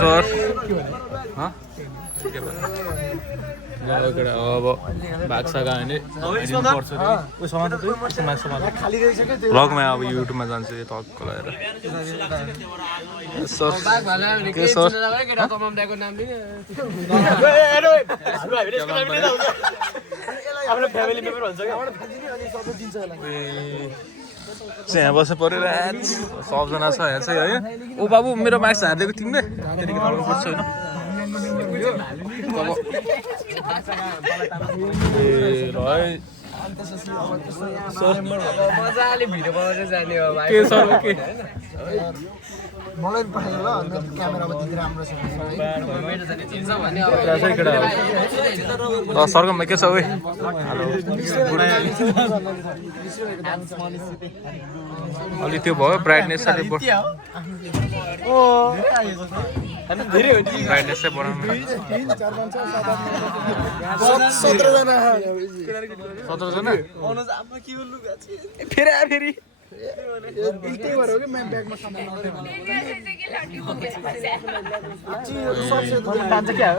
sir अब भाग्छ गयो भने ब्लगमा अब युट्युबमा जान्छु यो टक्क लगाएर सर के सर यहाँ बस्नु पऱ्यो र सबजना छ यहाँ चाहिँ है ओ बाबु मेरो मार्क्स हारिदिएको तिमीले त्यतिकै फर्क पर्छ होइन मजाले भिडियो बनाउँदै जाने हो भाइ के सर के मलाई पनि पठायो ल क्यामेरामा त्यति राम्रो छ सरगममा के छ उयो अलि त्यो भयो ब्राइटनेस अलि ब्राइटनेस चाहिँ बढाउनु 17 जना फेरि त्यही भएर हो कि म्याम ब्यागमा सामान के